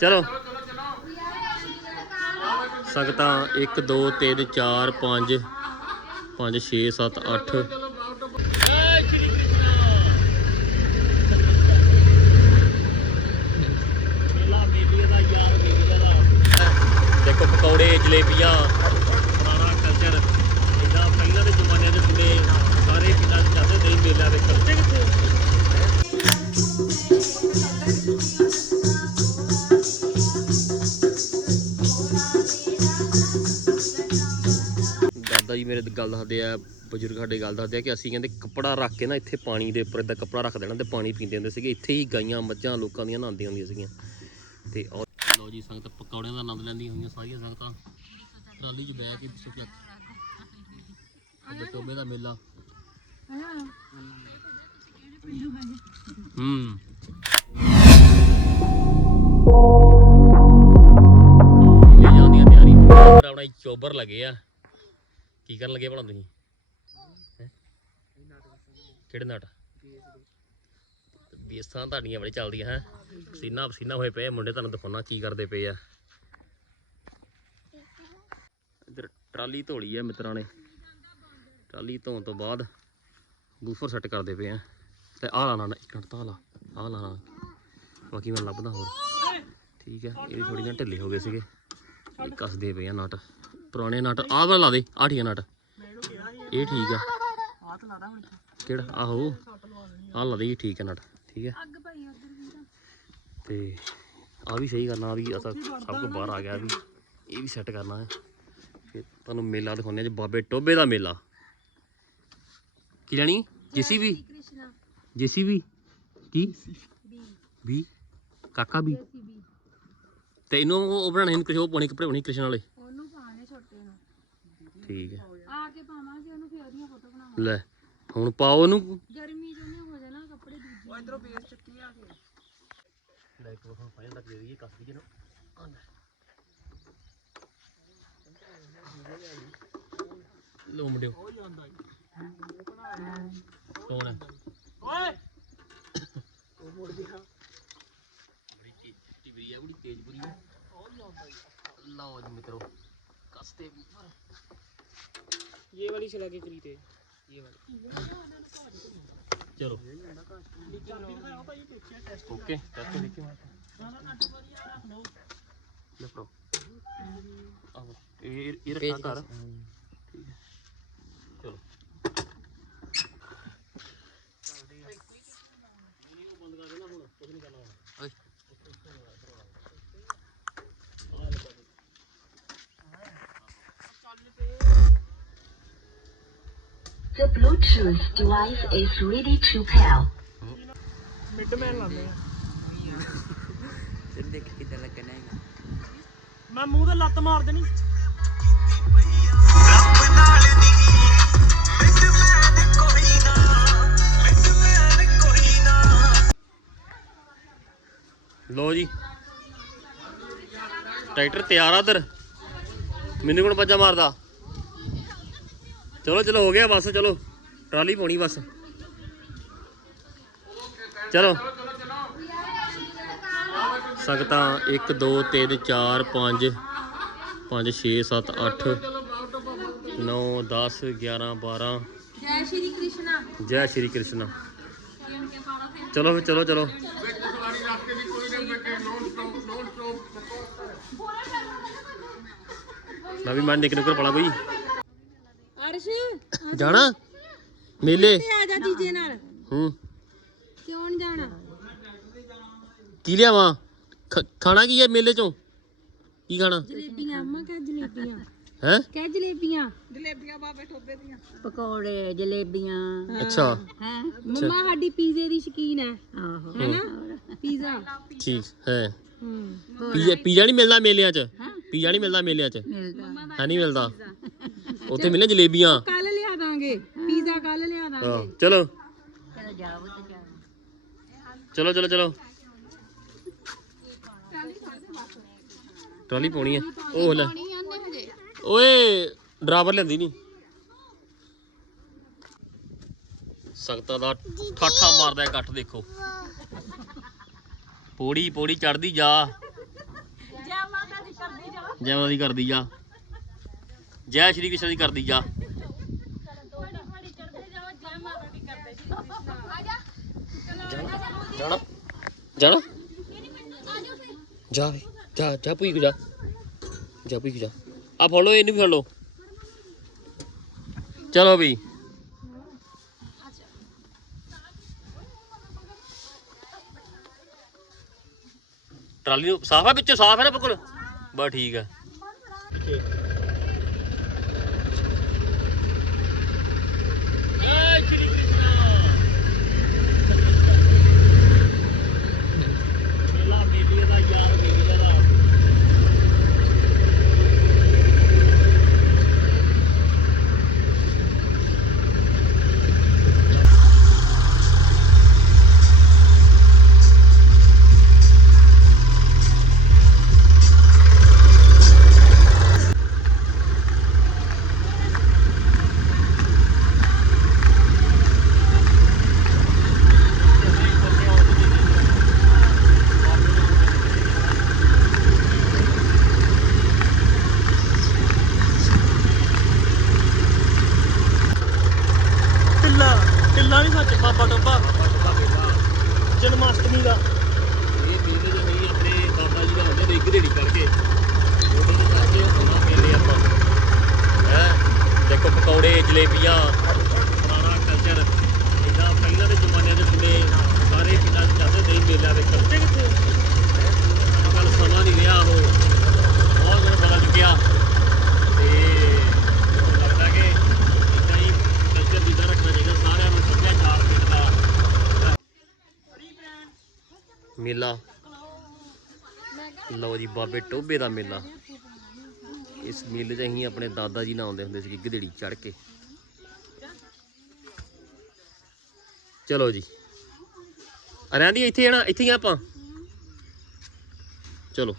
ਚਲੋ। ਸੰਗਤਾਂ 1 2 3 4 5 5 6 7 8 ਦੇਖੋ ਪਕੌੜੇ ਜਲੇਬੀਆਂ। ਦਾਦਾ ਜੀ ਮੇਰੇ ਗੱਲ ਦੱਸਦੇ ਆ, ਬਜ਼ੁਰਗ ਸਾਡੇ ਗੱਲ ਦੱਸਦੇ ਆ ਕਿ ਅਸੀਂ ਕਹਿੰਦੇ ਕੱਪੜਾ ਰੱਖ ਕੇ ਨਾ ਇੱਥੇ ਪਾਣੀ ਦੇ ਉੱਪਰ ਇਦਾਂ ਕੱਪੜਾ ਰੱਖ ਦੇਣਾ ਤੇ ਪਾਣੀ ਪੀਂਦੇ ਹੁੰਦੇ ਸੀਗੇ। ਇੱਥੇ ਹੀ ਗਾਈਆਂ, ਮੱਝਾਂ, ਲੋਕਾਂ ਦੀਆਂ ਨਹਾਉਂਦੀਆਂ ਹੁੰਦੀਆਂ ਸੀਗੀਆਂ। ਤੇ ਉਹ ਲੋ ਜੀ ਸੰਗਤ, ਪਕੌੜਿਆਂ ਦਾ ਆਨੰਦ ਲੈਂਦੀਆਂ ਹੋਈਆਂ ਸਾਰੀਆਂ ਸੰਗਤਾਂ। ਟਰਾਲੀ 'ਚ ਬਹਿ ਕੇ ਸੁਖਿਆ ਟੋਬੇ ਦਾ ਮੇਲਾ। ਹੂੰ। ਲੈ ਆਪਣਾ ਚੋਬਰ ਲੱਗੇ ਆ। ਕੀ ਕਰਨ ਲੱਗੇ ਭਲਾ ਤੁਸੀਂ? ਹੈਂ? ਕਿਹੜੇ ਨਾਟ ਬੀਸਾਂ ਤੁਹਾਡੀਆਂ ਬੜੀ ਚੱਲਦੀਆਂ, ਹੈ? ਪਸੀਨਾ ਪਸੀਨਾ ਹੋਏ ਪਏ ਆ, ਮੁੰਡੇ ਤੁਹਾਨੂੰ ਦਿਖਾਉਣਾ ਕੀ ਕਰਦੇ ਪਏ ਆ। ਇਧਰ ਟਰਾਲੀ ਧੋਲੀ ਆ ਮਿੱਤਰਾਂ ਨੇ। ਟਰਾਲੀ ਧੋਣ ਤੋਂ ਬਾਅਦ ਬੂਫਰ ਸੈੱਟ ਕਰਦੇ ਪਏ ਆ। ਤੇ ਆਹ ਲਾ ਨਾ ਇੱਕ ਮਿੰਟ ਤਾਂ ਆਹ ਲਾ ਆਹ ਲਾ ਬਾਕੀ ਮੈਂ ਲੱਭਦਾ ਹੋਰ। ਠੀਕ ਹੈ ਇਹ ਥੋੜੀ ਜਿਹੀ ਢਿੱਲੇ ਹੋ ਗਏ ਸੀਗੇ। ਇਹ ਕੱਸਦੇ ਪਏ ਆ ਨਟ। ਪੁਰਾਣੇ ਨਟ ਆਹ ਵਾਲਾ ਲਾ ਦੇ ਆਹ ਠੀਕ ਆ ਨਟ। ਇਹ ਠੀਕ ਆ। ਕਿਹੜਾ? ਆਹੋ। ਆਹ ਲਾ ਦੇ ਇਹ ਠੀਕ ਆ ਨਟ ਠੀਕ ਹੈ ਤੇ ਆ ਵੀ ਸਹੀ ਕਰਨਾ ਆ ਵੀ ਅਸਾ ਸਭ ਤੋਂ ਬਾਹਰ ਆ ਗਿਆ ਵੀ। ਇਹ ਵੀ ਸੈੱਟ ਕਰਨਾ ਹੈ। ਫਿਰ ਤੁਹਾਨੂੰ ਮੇਲਾ ਦਿਖਾਉਂਦੇ ਆ ਜੀ ਬਾਬੇ ਟੋਬੇ ਦਾ ਮੇਲਾ। ਕੀ ਲੈਣੀ? ਜੀਸੀਬੀ ਜੀਸੀਬੀ ਕੀ? ਵੀ। ਕਾਕਾ ਵੀ। ਤੇ ਇਹਨੂੰ ਉਹ ਬਣਾਣੇ ਨੇ ਕੁਝ ਉਹ ਪਾਉਣੇ ਕੱਪੜੇ ਹੋਣੇ ਕ੍ਰਿਸ਼ਨ ਵਾਲੇ। ਠੀਕ ਹੈ। ਆ ਕੇ ਪਾਵਾਂਗੇ ਉਹਨੂੰ ਫਿਰ ਉਹਦੀਆਂ ਫੋਟੋ ਬਣਾਵਾਂਗੇ। ਲੈ ਹੁਣ ਪਾਓ ਉਹਨੂੰ। ਗਰਮੀ ਉਹਨੇ ਹੋ ਜਾਣਾ ਕੱਪੜੇ ਦੂਜੇ ਉਹ ਇਧਰੋਂ ਬੇਸ ਚੱਕੀ ਆ ਕੇ। ਲੈ ਇੱਕ ਵਾਰ ਫਾਈਲ ਤੱਕ ਦੇ ਦਈਏ ਕੱਸ ਦਈਏ ਨਾ ਲੋ ਮੁੰਡਿਓ। ਕੌਣ ਹੈ ਓਏ! ਉਹ ਮੁੜ ਗਿਆ ਬੜੀ ਟਿਵਰੀ ਆ ਬੜੀ ਤੇਜ਼ ਬੁਰੀ ਹੈ ਲਓ ਜੀ ਮਿੱਤਰੋ ਕਸਤੇ ਵੀ। ये वाली से लगे खरीदे ये वाली चलो ओके जाके देखिए ये ये रखा कर ठीक है Bluetooth device is ready to pair. ਮੈਂ ਮੂੰਹ ਤੇ ਲੱਤ ਮਾਰ ਦੇਣੀ। ਲੋ ਜੀ। ਟਰੈਕਟਰ ਤਿਆਰ ਆ ਉਧਰ। ਮੈਨੂੰ ਕੋਣ ਬੱਜਾ ਮਾਰਦਾ? ਚਲੋ ਚਲੋ ਹੋ ਗਿਆ ਬਸ ਚਲੋ। ਟਰਾਲੀ ਪਾਉਣੀ ਬਸ। ਚਲੋ। ਸੰਗਤਾਂ 1 2 3 4 5 5 6 7 8 9 10 11 12 ਜੈ ਸ਼੍ਰੀ ਕ੍ਰਿਸ਼ਨਾ। ਜੈ ਸ਼੍ਰੀ ਕ੍ਰਿਸ਼ਨ। ਚਲੋ ਫਿਰ ਚਲੋ ਚਲੋ। ਮੈਂ ਵੀ ਮੈਂ ਨਿਕ ਨਿਕਲ ਪੜਾ ਕੋਈ ਅਰਸ਼। ਜਾਣਾ? ਮੇਲੇ। ਤੇ ਆ ਜਾ ਜੀਜੇ ਨਾਲ? ਹੂੰ। ਕਿਉਂ ਨੀ ਜਾਣਾ? ਕੀ ਲਿਆਵਾਂ? ਖ- ਖਾਣਾ ਕੀ ਹੈ ਮੇਲੇ ਚੋਂ? ਕੀ ਖਾਣਾ? ਜਲੇਬੀਆਂ ਅੰਮਾ ਕਹਿ ਜਲੇਬੀਆਂ। ਹੈ? ਕਹਿ ਜਲੇਬੀਆਂ। ਪਕੌੜੇ ਜਲੇਬੀਆਂ। ਅੱਛਾ। ਹੈ? ਮੰਮਾ ਸਾਡੀ ਪੀਜ਼ੇ ਦੀ ਸ਼ਕੀਨ ਹੈ। ਆਹੋ। ਹੈਨਾ? ਪੀਜ਼ਾ। ਠੀਕ ਹੈ। ਹੂੰ। ਪੀਜ਼ਾ ਪੀਜ਼ਾ ਨਹੀਂ ਮਿਲਦਾ ਮੇਲਿਆਂ 'ਚ? ਪੀਜ਼ਾ ਨਹੀਂ ਮਿਲਦਾ ਮੇਲਿਆਂ 'ਚ? ਮਿਲਦਾ। ਹੈ ਨਹੀਂ ਮਿਲਦਾ? ਉੱਥੇ ਮਿਲਣ ਜਲੇਬੀਆਂ। ਕੱਲ ਦਾਂਗੇ ਪੀਜ਼ਾ ਕੱਲ ਲਿਆ ਦਾਂਗੇ ਚਲੋ। ਚਲੋ ਜਾਓ ਤੇ ਜਾਓ ਚਲੋ ਚਲੋ ਚਲੋ। ਟਰਾਲੀ ਪਾਉਣੀ ਹੈ ਉਹ ਲੈ। ਓਏ ਡਰਾਈਵਰ ਲੈਂਦੀ ਨਹੀਂ। ਸਖਤਾ ਦਾ ਠਾਠਾ ਮਾਰਦਾ ਇਕੱਠ ਦੇਖੋ। ਪੌੜੀ ਪੌੜੀ ਚੜਦੀ ਜਾ। ਜੈ ਮਾਤਾ ਦੀ ਕਰਦੀ ਜਾ। ਜੈ ਸ਼੍ਰੀ ਕ੍ਰਿਸ਼ਨ ਦੀ ਕਰਦੀ ਜਾ। ਜਾਣਾ। ਜਾਣਾ? ਜਾ ਵੇ ਜਾ ਜਾ ਪੂਈ ਜਾ। ਜਾ ਪੂਈ ਜਾ। ਆ ਫੜ ਇਹਨੂੰ ਵੀ ਫੜ ਚਲੋ ਵੀ। ਟਰਾਲੀ ਨੂੰ ਸਾਫ਼ ਹੈ ਵਿੱਚੋਂ ਸਾਫ਼ ਹੈ ਨਾ ਬਿਲਕੁਲ? ਬਸ ਠੀਕ ਹੈ ਜੈ ਸ਼੍ਰੀ ਕ੍ਰਿਸ਼ਨ ਮੇਲਾ ਮੇਲੇ ਦਾ ਯਾਰ ਮੇਲੇ ਦਾ ਢਿੱਲਾ ਢਿੱਲਾ ਨਹੀਂ ਸੱਚ ਬਾਬਾ ਟੋਬਾ ਜਨਮ ਅਸ਼ਟਮੀ ਦਾ ਇਹ ਮੇਲੇ ਦੇ ਨਹੀਂ ਆਪਣੇ ਬਾਬਾ ਜੀ ਦਾ ਹੁੰਦੇ ਰਿੱਗ ਦੇੜੀ ਕਰਕੇ ਉਹਦੇ ਤੇ ਜਾ ਕੇ ਉਹਨਾਂ ਮੇਲੇ ਆਪਾਂ ਹੈ ਦੇਖੋ ਪਕੌੜੇ ਜਲੇਬੀਆਂ ਪੁਰਾਣਾ ਕਲਚਰ ਇਦਾਂ ਪਹਿਲਾਂ ਦੇ ਜ਼ਮਾਨਿਆਂ ਦੇ ਹੁੰਦੇ ਸਾਰੇ ਪਿੰਡਾਂ 'ਚ ਜਾਂਦੇ ਨਹੀਂ ਮੇਲਾ ਵੇਖਣ ਕਿੱਥੇ ਕੱਲ ਸਮਾਂ ਨਹੀਂ ਰਿਹਾ ਉਹ ਬਹੁਤ ਜ਼ਿਆਦਾ ਬਦਲ ਚੁੱਕਿਆ ਤੇ ਮੈਨੂੰ ਲੱਗਦਾ ਕਿ ਇਦਾਂ ਹੀ ਕਲਚਰ ਜਿੱਦਾਂ ਰੱਖਣਾ ਚਾਹੀਦਾ ਸਾਰਿਆਂ ਨੂੰ ਸੱਭਿਆਚਾਰ ਪਿੰਡ ਦਾ ਮੇਲਾ ਲਓ ਜੀ ਬਾਬੇ ਟੋਬੇ ਦਾ ਮੇਲਾ। ਇਸ ਮੇਲੇ 'ਚ ਅਸੀਂ ਆਪਣੇ ਦਾਦਾ ਜੀ ਨਾਲ ਆਉਂਦੇ ਹੁੰਦੇ ਸੀ ਗਧੇੜੀ ਚੜ ਕੇ। ਚਲੋ ਜੀ। ਰਹਿੰਦੀ ਇੱਥੇ ਜਾਣਾ ਇੱਥੇ ਹੀ ਆਪਾਂ। ਚਲੋ।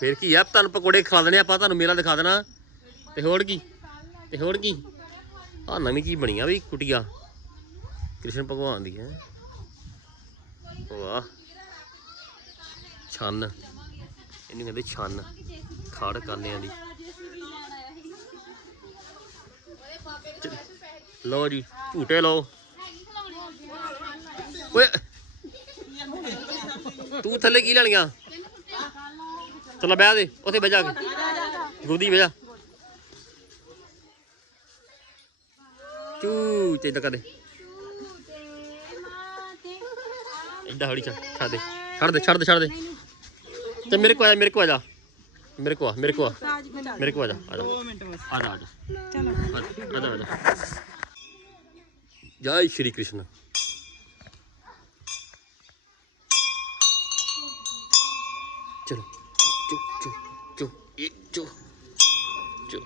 ਫਿਰ ਕੀ ਆ, ਤੁਹਾਨੂੰ ਪਕੌੜੇ ਖਵਾ ਦੇਣੇ, ਆਪਾਂ ਤੁਹਾਨੂੰ ਮੇਲਾ ਦਿਖਾ ਦੇਣਾ। ਤੇ ਹੋਰ ਕੀ? ਤੇ ਹੋਰ ਕੀ? ਆ ਨਵੀਂ ਚੀਜ਼ ਬਣੀ ਆ ਵੀ ਕੁਟੀਆ। ਕ੍ਰਿਸ਼ਨ ਭਗਵਾਨ ਦੀ, ਹੈ। ਵਾਹ ਛੰਨ। ਇਹਨੂੰ ਕਹਿੰਦੇ ਛੰਨ। ਖਾੜ ਕਾਲਿਆਂ ਦੀ। ਚ- ਲਓ ਜੀ, ਝੂਟੇ ਲਓ। ਓਏ। ਤੂੰ ਥੱਲੇ ਕੀ ਲੈਣੀਆਂ? ਚਲੋ ਬਹਿ ਦੇ, ਉੱਥੇ ਬਹਿ ਜਾ ਕੇ। ਗੁਰਦੀ ਬਹਿ ਜਾ। ਚੂ ਚੇਦਾ ਕਰ ਦੇ। ਇੱਦਾਂ ਹੌਲੀ ਛੱਡ ਛੱਡ ਦੇ। ਛੱਡ ਦੇ ਛੱਡ ਦੇ ਛੱਡ ਦੇ। ਤੇ ਮੇਰੇ ਕੋ ਆ ਜਾ, ਮੇਰੇ ਕੋ ਆ ਜਾ। ਮੇਰੇ ਕੋ ਆ, ਮੇਰੇ ਕੋ ਆ। ਮੇਰੇ ਕੋ ਆ ਜਾ ਆ ਜਾ। ਆ ਜਾ ਆ ਜਾ। ਆ ਜਾ ਆ ਜਾ ਜੈ। ਸ਼੍ਰੀ ਕ੍ਰਿਸ਼ਨ। ਚਲੋ ਚੁ ਚੁ ਚੁ ਇਹ ਚੁ ਚੁ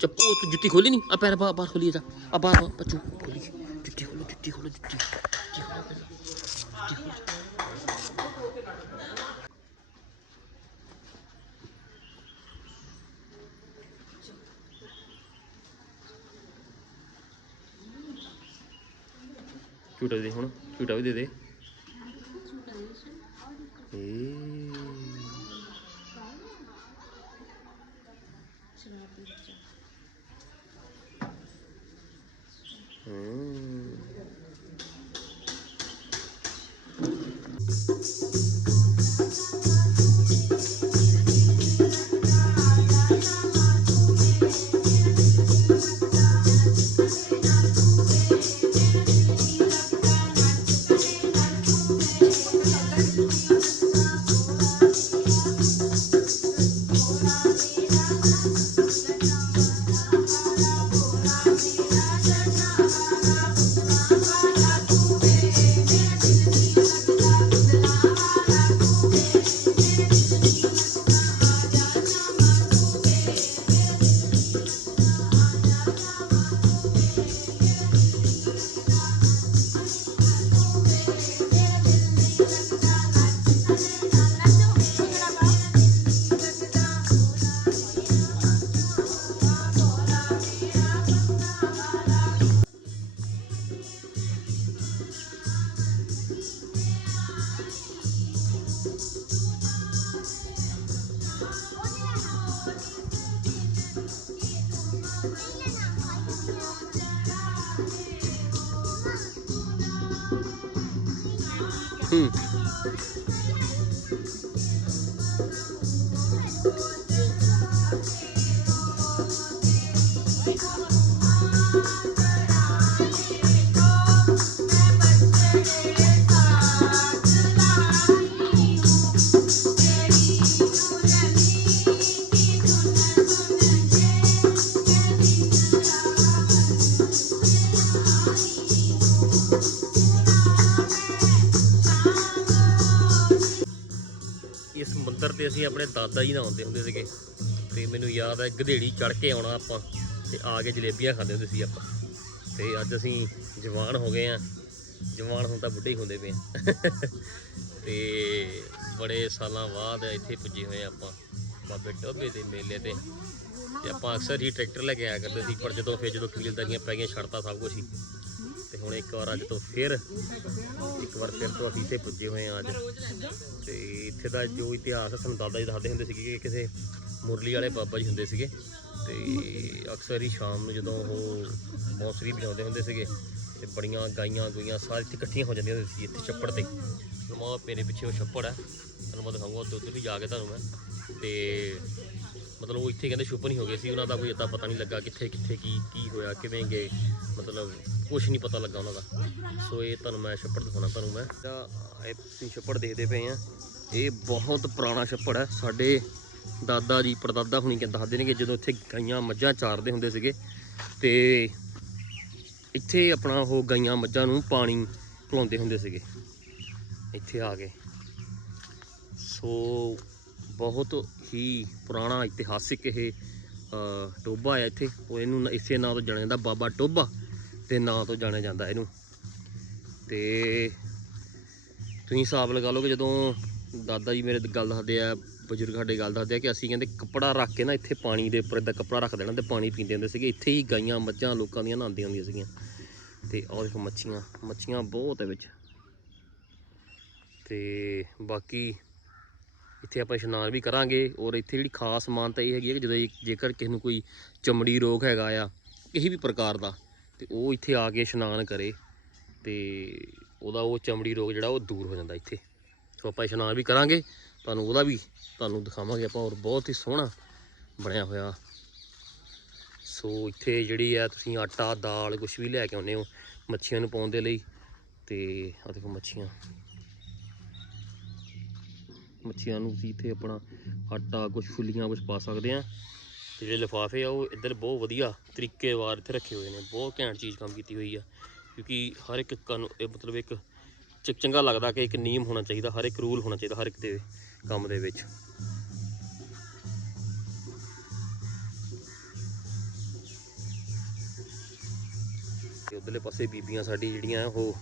ਚੱਪੂ ਤੂੰ ਜੁੱਤੀ ਖੋਲੀ ਨਹੀਂ ਆ ਪੈਰ ਬਾਹਰ ਖੋਲੀ ਜਾ। ਆ ਬਾਹਰ ਬੱਚੂ ਖੋਲੀ, ਜੁੱਤੀ ਖੋਲੋ ਜੁੱਤੀ ਖੋਲੋ ਜੁੱਤੀ ਖੋਲੋ। ਝੂਟਾ ਦੇ ਹੁਣ ਝੂਟਾ ਵੀ ਦੇ ਦੇ ਏ ਹੂੰ ਹੂੰ ਤੇ ਅਸੀਂ ਆਪਣੇ ਦਾਦਾ ਜੀ ਨਾਲ ਆਉਂਦੇ ਹੁੰਦੇ ਸੀਗੇ। ਤੇ ਮੈਨੂੰ ਯਾਦ ਹੈ, ਗਧੇੜੀ ਚੜ ਕੇ ਆਉਣਾ ਆਪਾਂ ਤੇ ਆ ਕੇ ਜਲੇਬੀਆਂ ਖਾਂਦੇ ਹੁੰਦੇ ਸੀ ਆਪਾਂ। ਤੇ ਅੱਜ ਅਸੀਂ ਜਵਾਨ ਹੋ ਗਏ ਆ ਜਵਾਨ ਹੁਣ ਤਾਂ ਬੁੱਢੇ ਹੀ ਹੁੰਦੇ ਪਏ ਆ ਤੇ ਬੜੇ ਸਾਲਾਂ ਬਾਅਦ ਇੱਥੇ ਪੁੱਜੇ ਹੋਏ ਆ ਆਪਾਂ। ਬਾਬੇ ਟੋਬੇ ਦੇ ਮੇਲੇ ਤੇ। ਤੇ ਆਪਾਂ ਅਕਸਰ ਹੀ ਟਰੈਕਟਰ ਲੈ ਕੇ ਆਇਆ ਕਰਦੇ ਸੀ, ਪਰ ਜਦੋਂ ਫਿਰ ਜਦੋਂ ਕਬੀਲਦਾਰੀਆਂ ਪੈ ਗਈਆਂ, ਛੱਡਤਾ ਸਭ ਕੁਝ ਹੀ। ਤੇ ਹੁਣ ਇੱਕ ਵਾਰ ਅੱਜ ਤੋਂ ਫਿਰ ਇੱਕ ਵਾਰ ਫਿਰ ਤੋਂ ਅਸੀਂ ਇੱਥੇ ਪੁੱਜੇ ਹੋਏ ਆ ਅੱਜ। ਤੇ ਇੱਥੇ ਦਾ ਜੋ ਇਤਿਹਾਸ ਹੈ ਸਾਨੂੰ ਦਾਦਾ ਜੀ ਦੱਸਦੇ ਹੁੰਦੇ ਸੀਗੇ ਕਿ ਕਿਸੇ ਮੁਰਲੀ ਵਾਲੇ ਬਾਬਾ ਜੀ ਹੁੰਦੇ ਸੀਗੇ। ਤੇ ਅਕਸਰ ਹੀ ਸ਼ਾਮ ਨੂੰ ਜਦੋਂ ਉਹ ਬਾਂਸੁਰੀ ਵਜਾਉਂਦੇ ਹੁੰਦੇ ਸੀਗੇ, ਤੇ ਬੜੀਆਂ ਗਾਈਆਂ ਗੁਈਆਂ ਸਾਰੇ ਇੱਥੇ ਇਕੱਠੀਆਂ ਹੋ ਜਾਂਦੀਆਂ ਹੁੰਦੀਆਂ ਸੀ ਇੱਥੇ ਛੱਪੜ ਤੇ। ਨਮਾ ਮੇਰੇ ਪਿੱਛੇ ਉਹ ਛੱਪੜ ਹੈ ਤੁਹਾਨੂੰ ਮੈਂ ਦਿਖਾਉਂਗਾ ਉੱਧਰ ਉੱਧਰ ਵੀ ਜਾ ਕੇ ਤੁਹਾਨੂੰ ਮੈਂ। ਤੇ ਮਤਲਬ ਉਹ ਇੱਥੇ ਕਹਿੰਦੇ ਛੁਪ ਨਹੀਂ ਹੋ ਗਏ ਸੀ, ਉਹਨਾਂ ਦਾ ਕੋਈ ਏਦਾਂ ਪਤਾ ਨਹੀਂ ਲੱਗਾ ਕਿੱਥੇ ਕਿੱਥੇ ਕੀ ਕੀ ਹੋਇਆ, ਕਿਵੇਂ ਗਏ, ਮਤਲਬ ਕੁਝ ਨਹੀਂ ਪਤਾ ਲੱਗਾ ਉਹਨਾਂ ਦਾ। ਸੋ ਇਹ ਤੁਹਾਨੂੰ ਮੈਂ ਛੱਪੜ ਦਿਖਾਉਣਾ, ਤੁਹਾਨੂੰ ਮੈਂ। ਇਹ ਤੁਸੀਂ ਛੱਪੜ ਦੇਖਦੇ ਪਏ ਆ, ਇਹ ਬਹੁਤ ਪੁਰਾਣਾ ਛੱਪੜ ਹੈ ਸਾਡੇ ਦਾਦਾ ਜੀ, ਪੜਦਾਦਾ ਹੁਣੀ ਕਹਿੰਦਾ ਦੱਸਦੇ ਨੇ ਕਿ ਜਦੋਂ ਇੱਥੇ ਗਾਈਆਂ ਮੱਝਾਂ ਚਾਰਦੇ ਹੁੰਦੇ ਸੀਗੇ, ਤੇ ਇੱਥੇ ਆਪਣਾ ਉਹ ਗਾਈਆਂ ਮੱਝਾਂ ਨੂੰ ਪਾਣੀ ਪਿਲਾਉਂਦੇ ਹੁੰਦੇ ਸੀਗੇ। ਇੱਥੇ ਆ ਕੇ ਸੋ ਬਹੁਤ ਹੀ ਪੁਰਾਣਾ ਇਤਿਹਾਸਿਕ ਇਹ ਅ, ਟੋਭਾ ਹੈ ਇੱਥੇ। ਉਹ ਇਹਨੂੰ ਇਸੇ ਨਾਂ ਤੋਂ ਜਾਣਿਆ ਜਾਂਦਾ ਬਾਬਾ ਟੋਭਾ ਦੇ ਨਾਂ ਤੋਂ ਜਾਣਿਆ ਜਾਂਦਾ ਇਹਨੂੰ। ਤੇ ਤੁਸੀਂ ਹਿਸਾਬ ਲਗਾ ਲਓ ਕਿ ਜਦੋਂ ਦਾਦਾ ਜੀ ਮੇਰੇ ਗੱਲ ਦੱਸਦੇ ਆ ਬਜ਼ੁਰਗ ਸਾਡੇ ਗੱਲ ਦੱਸਦੇ ਆ ਕਿ ਅਸੀਂ ਕਹਿੰਦੇ ਕੱਪੜਾ ਰੱਖ ਕੇ ਨਾ ਇੱਥੇ ਪਾਣੀ ਦੇ ਉੱਪਰ ਇਦਾਂ ਕੱਪੜਾ ਰੱਖ ਦੇਣਾ ਤੇ ਪਾਣੀ ਪੀਂਦੇ ਹੁੰਦੇ ਸੀਗੇ। ਇੱਥੇ ਹੀ ਗਾਈਆਂ ਮੱਝਾਂ ਲੋਕਾਂ ਦੀਆਂ ਨਹਾਉਂਦੀਆਂ ਹੁੰਦੀਆਂ ਸੀਗੀਆਂ। ਤੇ ਆਹ ਦੇਖੋ ਮੱਛੀਆਂ ਮੱਛੀਆਂ ਬਹੁਤ ਹੈ ਵਿੱਚ। ਤੇ ਬਾਕੀ ਇੱਥੇ ਆਪਾਂ ਇਸ਼ਨਾਨ ਵੀ ਕਰਾਂਗੇ ਔਰ ਇੱਥੇ ਜਿਹੜੀ ਖਾਸ ਮਾਨਤਾ ਇਹ ਹੈਗੀ ਹੈ ਕਿ ਜਦੋਂ ਜੇਕਰ ਕਿਸੇ ਨੂੰ ਕੋਈ ਚਮੜੀ ਰੋਗ ਹੈਗਾ ਆ, ਕਿਸੇ ਵੀ ਪ੍ਰਕਾਰ ਦਾ, ਤੇ ਉਹ ਇੱਥੇ ਆ ਕੇ ਇਸ਼ਨਾਨ ਕਰੇ ਤੇ ਉਹਦਾ ਉਹ ਚਮੜੀ ਰੋਗ ਜਿਹੜਾ ਉਹ ਦੂਰ ਹੋ ਜਾਂਦਾ ਇੱਥੇ। ਸੋ ਆਪਾਂ ਇਸ਼ਨਾਨ ਵੀ ਕਰਾਂਗੇ, ਤੁਹਾਨੂੰ ਉਹਦਾ ਵੀ ਤੁਹਾਨੂੰ ਦਿਖਾਵਾਂਗੇ ਆਪਾਂ ਔਰ ਬਹੁਤ ਹੀ ਸੋਹਣਾ ਬਣਿਆ ਹੋਇਆ। ਸੋ ਇੱਥੇ ਜਿਹੜੀ ਆ ਤੁਸੀਂ ਆਟਾ, ਦਾਲ ਕੁਝ ਵੀ ਲੈ ਕੇ ਆਉਂਦੇ ਹੋ ਮੱਛੀਆਂ ਨੂੰ ਪਾਉਣ ਦੇ ਲਈ, ਤੇ ਆ ਦੇਖੋ ਮੱਛੀਆਂ। ਮੱਛੀਆਂ ਨੂੰ ਤੁਸੀਂ ਇੱਥੇ ਆਪਣਾ ਆਟਾ ਕੁਝ ਫੁੱਲੀਆਂ ਕੁਝ ਪਾ ਸਕਦੇ ਆ ਤੇ ਜਿਹੜੇ ਲਿਫਾਫੇ ਆ, ਉਹ ਇੱਧਰ ਬਹੁਤ ਵਧੀਆ ਤਰੀਕੇਵਾਰ ਇੱਥੇ ਰੱਖੇ ਹੋਏ ਨੇ। ਬਹੁਤ ਘੈਂਟ ਚੀਜ਼ ਕੰਮ ਕੀਤੀ ਹੋਈ ਆ, ਕਿਉਂਕਿ ਹਰ ਇੱਕ ਕਾਨੂੰ, ਇਹ ਮਤਲਬ ਇੱਕ ਚੰਗਾ ਲੱਗਦਾ ਕਿ ਇੱਕ ਨਿਯਮ ਹੋਣਾ ਚਾਹੀਦਾ, ਹਰ ਇੱਕ ਰੂਲ ਹੋਣਾ ਚਾਹੀਦਾ ਹਰ ਇੱਕ ਦੇ ਕੰਮ ਦੇ ਵਿੱਚ। ਤੇ ਉਧਰਲੇ ਪਾਸੇ ਬੀਬੀਆਂ ਸਾਡੀ ਜਿਹੜੀਆਂ, ਉਹ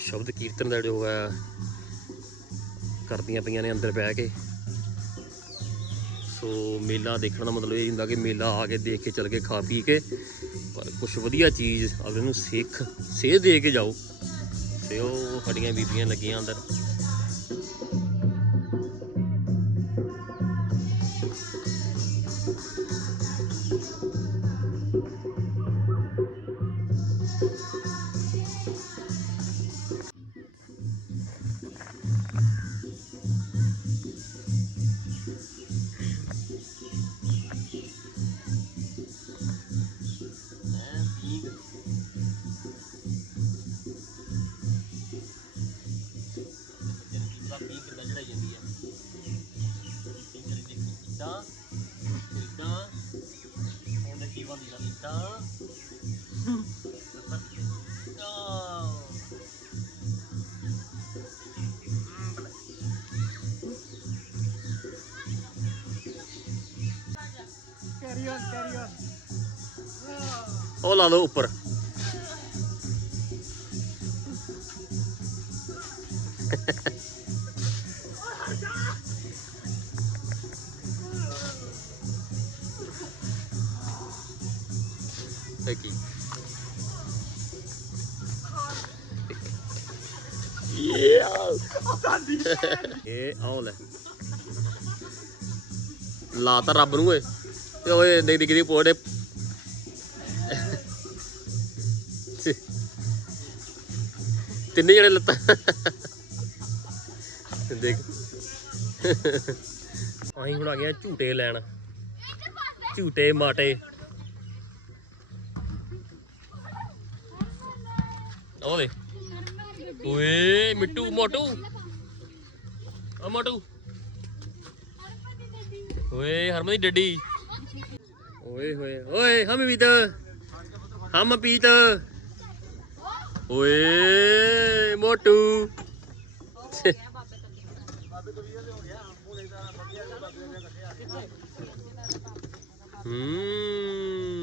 ਸ਼ਬਦ ਕੀਰਤਨ ਦਾ ਜੋ ਹੈ ਕਰਦੀਆਂ ਪਈਆਂ ਨੇ ਅੰਦਰ ਬਹਿ ਕੇ। ਸੋ ਮੇਲਾ ਦੇਖਣ ਦਾ ਮਤਲਬ ਇਹ ਹੁੰਦਾ ਕਿ ਮੇਲਾ ਆ ਕੇ ਦੇਖ ਕੇ ਚੱਲ ਕੇ ਖਾ ਪੀ ਕੇ। ਪਰ ਕੁਝ ਵਧੀਆ ਚੀਜ਼ ਅਗਲੇ ਨੂੰ ਸਿੱਖ ਸੇਧ ਦੇ ਕੇ ਜਾਓ। ਤੇ ਉਹ ਸਾਡੀਆਂ ਬੀਬੀਆਂ ਲੱਗੀਆਂ ਅੰਦਰ। ਉਹ ਲਾ ਲਓ ਉੱਪਰ। ਇਹ ਕੀ? ਇਹ ਆਉ ਲੈ। ਲਾ ਤਾਂ ਰੱਬ ਨੂੰ ਓਏ। ਤੇ ਓਏ ਦੇਖ ਦੇਖ ਦੀ ਪੋੜੇ ਤਿੰਨੇ ਜਣੇ ਲੱਤਾਂ ਦੇਖ ਅਸੀਂ ਹੁਣ ਆ ਗਏ ਝੂਟੇ ਲੈਣ ਝੂਟੇ ਮਾਟੇ ਉਹ ਦੇ ਓਏ ਮਿੱਟੂ ਮੋਟੂ ਆ ਮੋਟੂ ਓਏ ਹਰਮਨ ਦੀ ਡੱਡੀ ਓਏ ਹੋਏ ਓਏ ਹਮ ਵੀ ਹਮ ਪੀਤ ਓਏ ਮੋਟੂ। ਹੂੰ।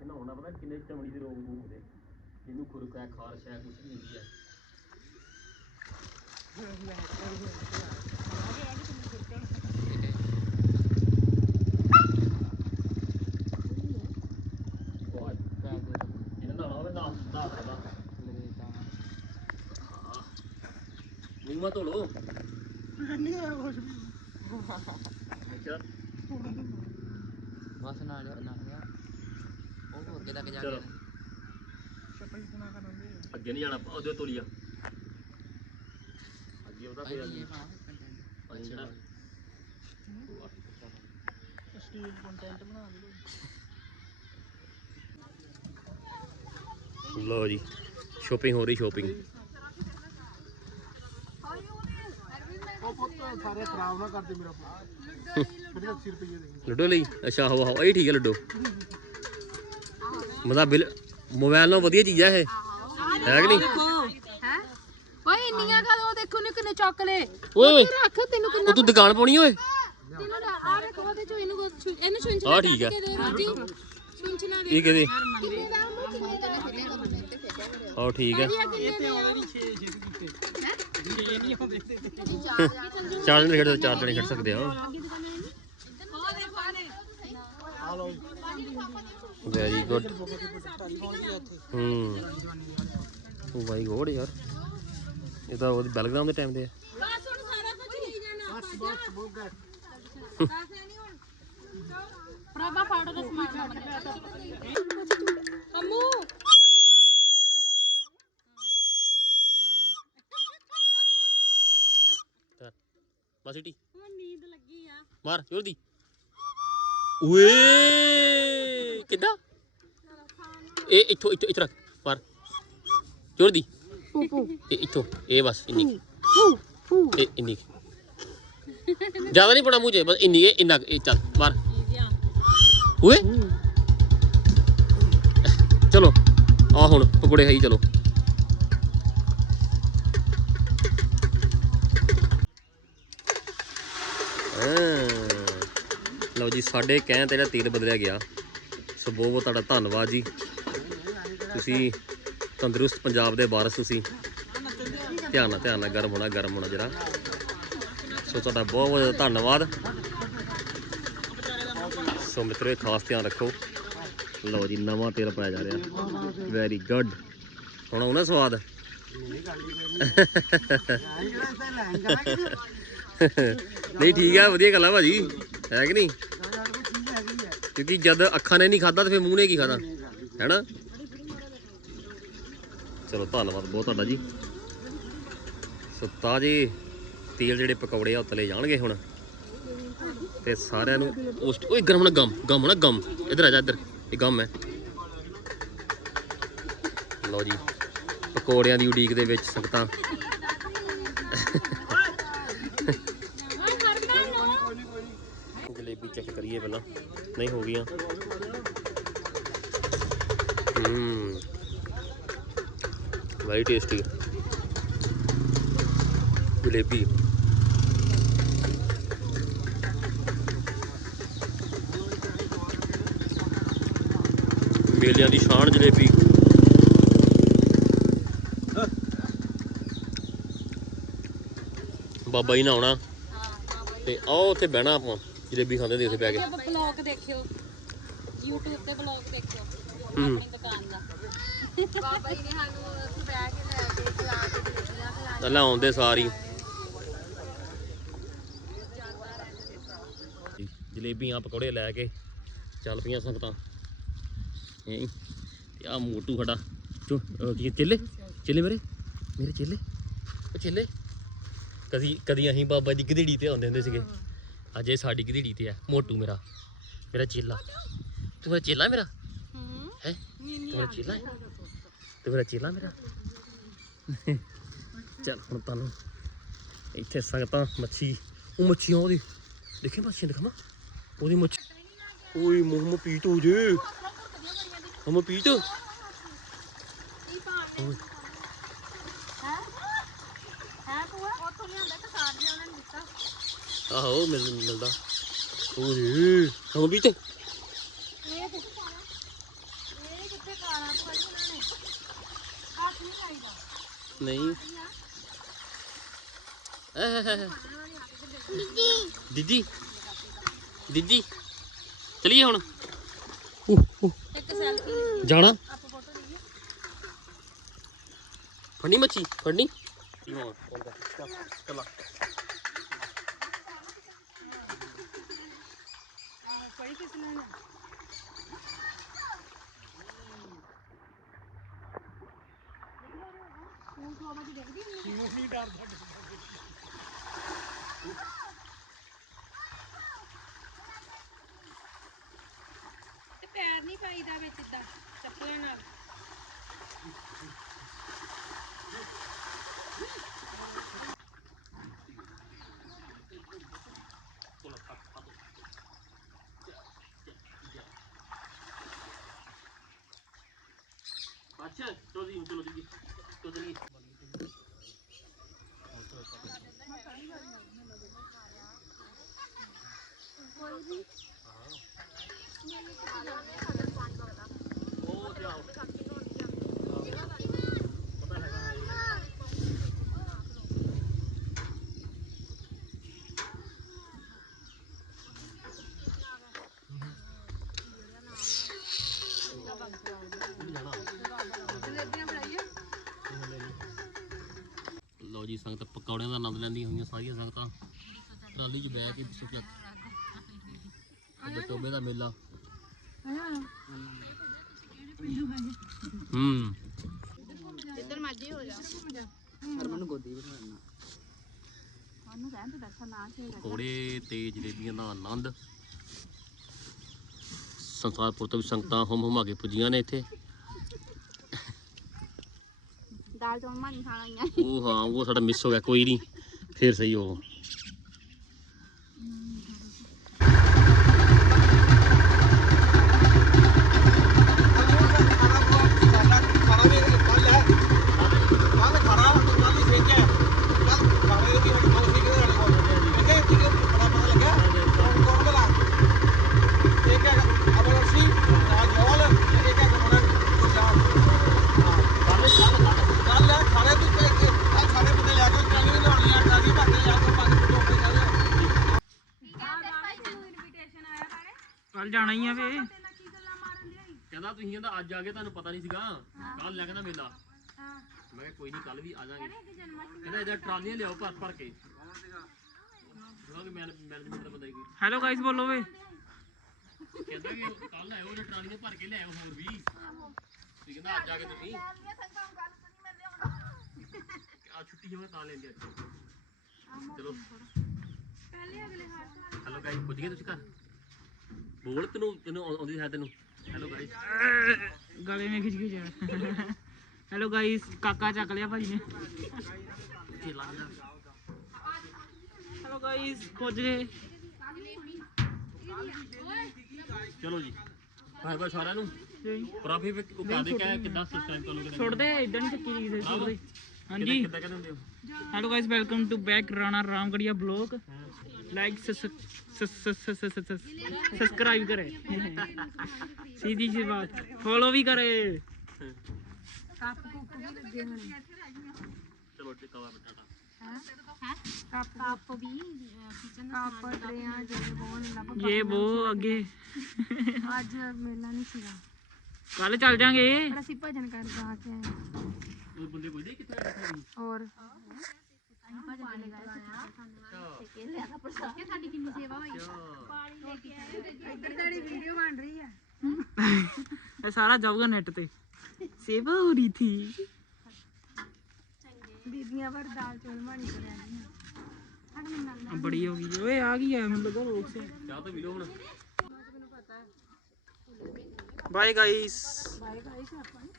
ਇਹਨਾਂ ਹੋਣਾ ਪਤਾ ਕਿੰਨੇ ਚਮੜੀ ਦੇ ਰੋਗ ਰੂਗ ਹੁੰਦੇ ਇਹਨੂੰ ਖੁਰਕ ਹੈ ਖਾਰਸ਼ ਹੈ ਕੁਛ ਨਹੀਂ ਹੁੰਦੀ ਹੈ ਇਹਨਾਂ ਨਾਲ ਹੋਵੇ ਨਾ ਨਾ ਕਰਦਾ ਮੂੰਹ ਮਾ ਧੋ ਲੋ ਨਹੀਂ ਆ ਕੁਝ ਵੀ ਚਲ ਬਸ ਨਾਲ ਨਾਲ ਉਹ ਅੱਗੇ ਤੱਕ ਜਾ ਚਲੋ ਛਪਈ ਸੁਣਾ ਕਰਨ ਦੇ ਅੱਗੇ ਨਹੀਂ ਜਾਣਾ ਉਹਦੇ ਤੋਲੀਆ ਅੱਗੇ ਉਹਦਾ ਕੋਈ ਅੱਗੇ ਅਸੀਂ ਜਿਹੜਾ ਸਟੀਲ ਕੰਟੈਂਟ ਬਣਾ ਲਓ ਜੀ ਸ਼ੋਪਿੰਗ ਹੋ ਰਹੀ ਸ਼ੋਪਿੰਗ ਉਹ ਪੁੱਤ ਸਾਰੇ ਖਰਾਬ ਨਾ ਕਰਦੇ ਮੇਰਾ ਪੁੱਤ। ਫਿਰ 80 ਰੁਪਏ ਦੇ ਲੱਡੋ ਲਈ? ਅੱਛਾ ਹਵਾ ਹਵਾ ਇਹ ਠੀਕ ਹੈ ਲੱਡੋ। ਮਤਲਬ ਬਿਲ ਮੋਬਾਈਲ ਨਾਲ ਵਧੀਆ ਚੀਜ਼ ਹੈ ਇਹ। ਹੈ ਕਿ ਨਹੀਂ? ਹੈ? ਓਏ ਇੰਨੀਆਂ ਕਾ ਉਹ ਦੇਖੋ ਨੇ ਕਿੰਨੇ ਚੌਕਲੇ। ਓਏ। ਓਏ ਰੱਖ ਤੈਨੂੰ ਉਹ ਤੂੰ ਦੁਕਾਨ ਪਾਉਣੀ ਓਏ? ਤੈਨੂੰ ਆ ਉਹਦੇ ਚੋਂ ਇਹਨੂੰ ਇਹਨੂੰ ਆਹ ਠੀਕ ਹੈ ਸੁਣਚਣਾ ਇਹ ਕਿਹਦੇ? ਕਿੰਨੇ ਦਾ। ਕਿੰਨੇ ਆਹ ਠੀਕ ਹੈ ਤੇ ਆਉਂਦੇ ਨਹੀਂ 6 6 ਕੀਤੇ। ਇਹ ਨਹੀਂ ਆਉਂਦੇ। ਚਾਰ ਜਣੇ ਖੇਡ ਚਾਰ ਜਣੇ ਖੇਡ ਸਕਦੇ ਆ ਵੈਰੀ ਗੁੱਡ ਹੂੰ। ਓ ਮਾਈ ਗੋਡ ਯਾਰ। ਇਹ ਤਾਂ ਉਹਦੀ ਬੈਲਗ੍ਰਾਮ ਦੇ ਟਾਈਮ ਦੇ ਆ। ਬਸ ਹੁਣ ਸਾਰਾ ਕੁਝ ਲਈ ਜਾਣਾ ਬਸ ਬਸ ਬਹੁਤ ਗਏ ਪੈਸੇ ਨਹੀਂ ਹੁਣ ਪ੍ਰਭਾ ਫਾੜੋ ਦਾ ਸਮਾਨ। ਅੰਮੂ। ਚੱਲ, ਬਸ ਇਟੀ ਹੁਣ ਨੀਂਦ ਲੱਗੀ ਆ। ਮਾਰ ਜ਼ੋਰ ਦੀ। ਓਏ ਕਿੱਦਾਂ? ਇਹ ਇੱਥੋਂ ਇੱਥੋਂ ਇੱਥੋਂ ਰੱਖ ਮਾਰ। ਜ਼ੋਰ ਦੀ। ਇਹ ਇੱਥੋਂ ਇਹ ਬਸ ਇੰਨੀ। ਇਹ ਇੰਨੀ। ਜ਼ਿਆਦਾ ਨਹੀਂ ਪੜਾ 'ਚ ਬਸ ਇੰਨੀ ਇਹ ਇੰਨਾ ਇਹ ਚੱਲ ਮਾਰ। ਓਏ। ਚਲੋ ਆ ਹੁਣ ਪਕੌੜੇ ਖਾਈ ਚਲੋ ਹਾਂ। ਲਓ ਜੀ ਸਾਡੇ ਕਹਿਣ ਤੇ ਜਿਹੜਾ ਤੀਰ ਬਦਲਿਆ ਗਿਆ। ਸੋ ਬਹੁਤ ਬਹੁਤ ਤੁਹਾਡਾ ਧੰਨਵਾਦ ਜੀ। ਤੁਸੀਂ ਤੰਦਰੁਸਤ ਪੰਜਾਬ ਦੇ ਵਾਰਸ ਤੁਸੀਂ। ਧਿਆਨ ਨਾਲ ਧਿਆਨ ਨਾਲ ਗਰਮ ਹੋਣਾ ਗਰਮ ਹੋਣਾ ਜਰਾ। ਸੋ ਤੁਹਾਡਾ ਬਹੁਤ ਬਹੁਤ ਧੰਨਵਾਦ। ਸੋ ਮਿੱਤਰੋ ਇਹ ਖਾਸ ਧਿਆਨ ਰੱਖੋ। ਲਓ ਜੀ ਨਵਾਂ ਤੇਲ ਪਾਇਆ ਜਾ ਰਿਹਾ। ਵੈਰੀ ਗੁੱਡ ਹੁਣ ਆਉਣਾ ਸਵਾਦ? ਨਹੀਂ ਠੀਕ ਆ ਵਧੀਆ ਗੱਲ ਆ ਭਾਜੀ। ਹੈ ਕਿ ਨਹੀਂ? ਕਿਉਂਕਿ ਜਦ ਅੱਖਾਂ ਨੇ ਨਹੀਂ ਖਾਦਾ ਤੇ ਫਿਰ ਮੂੰਹ ਨੇ ਕੀ ਖਾਦਾ ਹੈਨਾ? ਚਲੋ ਧੰਨਵਾਦ ਬਹੁਤ ਤੁਹਾਡਾ ਜੀ। ਸੋ ਤਾਜੇ ਤੇਲ ਜਿਹੜੇ ਪਕੌੜੇ ਆ ਉਹ ਤਲੇ ਜਾਣਗੇ ਹੁਣ। ਤੇ ਸਾਰਿਆਂ ਨੂੰ ਉਸ ਓਏ ਗਰਮ ਨਾ ਗਮ ਗਮ ਨਾ ਗਮ। ਇਧਰ ਆ ਜਾ, ਇੱਧਰ। ਇਹ ਗਮ ਹੈ। ਲਓ ਜੀ, ਪਕੌੜਿਆਂ ਦੀ ਉਡੀਕ ਦੇ ਵਿੱਚ ਸੰਗਤਾਂ ਜਲੇਬੀ ਚੈੱਕ ਕਰੀਏ ਪਹਿਲਾਂ ਨਹੀਂ ਹੋ ਗਈਆਂ। ਹੂੰ। Very tasty jalebi. ਮੇਲਿਆਂ ਦੀ ਸ਼ਾਨ ਜਲੇਬੀ। ਬਾਬਾ ਜੀ ਨਾ ਆਉਣਾ। ਤੇ ਆਓ, ਉੱਥੇ ਬਹਿਣਾ ਆਪਾਂ। ਜਲੇਬੀ ਖਾਂਦੇ ਦੇ ਉੱਥੇ ਬਹਿ ਕੇ। ਬਲੌਗ ਦੇਖਿਓ YouTube ਤੇ ਬਲੌਗ ਦੇਖਿਓ ਆਪਣੀ ਦੁਕਾਨ ਦਾ। ਬਾਬਾ ਜੀ ਨੇ ਸਾਨੂੰ ਉੱਥੇ ਬਹਿ ਕੇ ਲੈ ਕੇ ਖਿਲਾ ਕੇ ਜਲੇਬੀਆਂ ਖਿਲਾ ਪਹਿਲਾਂ ਆਉਂਦੇ ਸਾਰੀ। ਜਲੇਬੀਆਂ ਪਕੌੜੇ ਲੈ ਕੇ ਚੱਲ ਪਈਆਂ ਸੰਗਤਾਂ। ਹੈਂ। ਤੇ ਆ ਮੋਟੂ ਖੜਾ ਚੇਲੇ? ਚੇਲੇ ਮੇਰੇ? ਮੇਰੇ ਚੇਲੇ? ਉਹ ਚੇਲੇ? ਕਦੀ ਕਦੀ ਅਸੀਂ ਬਾਬਾ ਦੀ ਗਧੇੜੀ ਤੇ ਆਉਂਦੇ ਹੁੰਦੇ ਸੀਗੇ। ਅਜੇ ਸਾਡੀ ਗਧੇੜੀ ਤੇ ਆ, ਮੋਟੂ ਮੇਰਾ ਮੇਰਾ ਚੇਲਾ। ਤੂੰ ਮੇਰਾ ਚੇਲਾ ਮੇਰਾ? ਹੂੰ? ਹੈ ਤੂੰ ਮੇਰਾ ਚੇਲਾ ਹੈ? ਤੂੰ ਮੇਰਾ ਚੇਲਾ ਮੇਰਾ? ਚੱਲ, ਹੁਣ ਤੁਹਾਨੂੰ ਇੱਥੇ ਸੰਗਤਾਂ, ਮੱਛੀ, ਉਹ ਮੱਛੀਆਂ ਉਹਦੀ ਦੇਖੇ ਮੱਛੀਆਂ ਦਿਖਾਵਾਂ? ਉਹਦੀ ਮੱਛੀ ਓਏ, ਮੂੰਹ ਪੀਤ ਹੋ ਜੇ। ਹਮ ਪੀਤ। ਹੈ ਪੂਆ ਉੱਥੋਂ ਲਿਆਂਦਾ ਤਾਂ ਸਾਰ ਜਿਹਾ ਉਹਨਾਂ ਨੇ ਦਿੱਤਾ। ਆਹੋ ਮਿਲ ਮਿਲਦਾ। ਓਏ ਹਮ ਪੀਤ? ਇਹ ਤੇ- ਇਹ ਕਿੱਥੇ ਕਾਲਾ ਪਾਈ ਉਹਨਾਂ ਨੇ ਹੱਥ ਨਹੀਂ ਦੀਦੀ। ਦੀਦੀ। ਚਲੀਏ ਹੁਣ। ਇੱਕ ਸੈਲਫੀ ਜਾਣਾ? ਆਪਾਂ ਫੋਟੋ ਲਈਏ ਫੜਨੀ ਮੱਛੀ? ਫੜਨੀ? ਆਹ ਕੋਈ ਕਿਸ ਨੇ ਨਾ ਤੇ ਪੈਰ ਨਹੀਂ ਪਾਈਦਾ ਵਿੱਚ ਇਦਾਂ ਚੱਪਲਾਂ ਨਾਲ ਅੱਛਾ ਚਲੋ ਜੀ ਚਲੋ ਜੀ ਚਲੋ ਜੀ ਲੋ ਜੀ ਸੰਗਤ ਪਕੌੜਿਆਂ ਦਾ ਆਨੰਦ ਲੈਂਦੀਆਂ ਹੋਈਆਂ ਸਾਰੀਆਂ ਸੰਗਤਾਂ। ਟਰਾਲੀ 'ਚ ਬਹਿ ਕੇ ਤੇ ਟੋਬੇ ਦਾ ਮੇਲਾ। ਹੂੰ। ਜਿੱਧਰ ਮਰਜ਼ੀ ਹੋ ਜਾ। ਹਰਮਨ ਨੂੰ ਗੋਦੀ ਬਿਠਾਉਣਾ ਉਹਨੂੰ ਕਹਿਣ ਤੇ ਦਰਸ਼ਨ ਨਾ ਛੇੜ ਪਕੌੜੇ ਤੇ ਜਲੇਬੀਆਂ ਦਾ ਆਨੰਦ। ਸੰਸਾਰਪੁਰ ਤੋਂ ਵੀ ਸੰਗਤਾਂ ਹਮ ਹਮਾ ਕੇ ਪੁੱਜੀਆਂ ਨੇ ਇੱਥੇ। ਦਾਲ ਖਾਣਾ ਹੀ ਆ ਉਹ ਹਾਂ, ਉਹ ਸਾਡਾ ਮਿਸ ਹੋ ਗਿਆ, ਕੋਈ ਨਹੀਂ ਫੇਰ ਸਹੀ ਉਹ। ਕੱਲ ਜਾਣਾ ਹੀ ਆ ਵੇ ਕਹਿੰਦਾ ਤੁਸੀਂ ਕਹਿੰਦਾ ਅੱਜ ਆ ਕੇ ਤੁਹਾਨੂੰ ਪਤਾ ਨਹੀਂ ਸੀਗਾ। ਕੱਲ ਲੈ ਕਹਿੰਦਾ ਮੇਲਾ। ਮੈਂ ਕਿਹਾ ਕੋਈ ਨਹੀਂ ਕੱਲ ਵੀ ਆ ਜਾਾਂਗੇ। ਕਹਿੰਦਾ ਇਹਦਾ ਟਰਾਲੀਆਂ ਲਿਆਓ ਭਰ ਭਰ ਕੇ। ਉਹਨਾਂ ਦੇ ਮੈਨੇਜਮੈਂਟ ਦਾ ਬੰਦਾ ਹੀ ਕੋਈ। ਹੈਲੋ ਗਾਇਸ ਬੋਲੋ ਵੇ। ਕਹਿੰਦਾ ਕਿ ਕੱਲ ਆਇਓ ਉਹਨੇ ਟਰਾਲੀਆਂ ਭਰ ਕੇ ਲਿਆਓ ਹੋਰ ਵੀ। ਤੇ ਕਹਿੰਦਾ ਅੱਜ ਆ ਕੇ ਤੁਸੀਂ। ਆ ਛੁੱਟੀ ਹੋਵੇ ਤਾਂ ਲੈਂਦੇ ਅੱਜ ਚਲੋ। ਹੈਲੋ ਗਾਇਸ ਪੁੱਜ ਗਏ ਤੁਸੀਂ ਘਰ? ਬੋਲ ਤੈਨੂੰ ਤੈਨੂੰ ਆਉ- ਆਉਂਦੀ ਹੈ ਤੈਨੂੰ। ਹੈਲੋ ਗਾਇਸ ਗਲੇ ਮੇ ਖਿੱਚ ਖਿੱਚ ਹੈਲੋ ਗਾਇਸ ਕਾਕਾ ਚੱਕ ਲਿਆ ਭਾਈ ਨੇ। ਹੈਲੋ ਗਾਇਸ ਪੁੱਜ ਗਏ। ਚਲੋ ਜੀ। ਬਾਏ ਬਾਏ ਸਾਰਿਆਂ ਨੂੰ। ਪ੍ਰਾਫੀ ਵੀ ਉਹ ਕਰਦੇ ਕਹਿ ਕਿੱਦਾਂ ਸਬਸਕ੍ਰਾਈਬ ਕਰ ਲਓ ਛੋੜਦੇ ਇਦਾਂ ਨਹੀਂ ਚੱਕੀ ਕਿਸੇ ਛੋੜਦੇ हाँ जी। Hello guys welcome to back Rana Ramgarhia vlog like subscribe करें। सीधी सी बात। फॉलो भी करें। ये वो अगे आज मेला नहीं कल चल जाएँगे। ਕਿਚਨ ਦਾ ਕੱਪ ਟਰੇਆਂ ਜਿਹੜੇ ਬਹੁਤ ਲੱਭ ਇਹ ਉਹ ਅੱਗੇ ਅੱਜ ਮੇਲਾ ਨਹੀਂ ਸੀਗਾ ਕੱਲ ਚੱਲ ਜਾਾਂਗੇ ਪਰ ਅਸੀਂ ਭਜਨ ਕਰ ਜਾ ਕੇ ਆਏ ਉਹ ਬੰਦੇ ਕੋਈ ਨਹੀਂ ਕਿੱਥੇ ਔਰ ਇੱਧਰ ਤੇਰੀ ਵੀਡੀਓ ਬਣ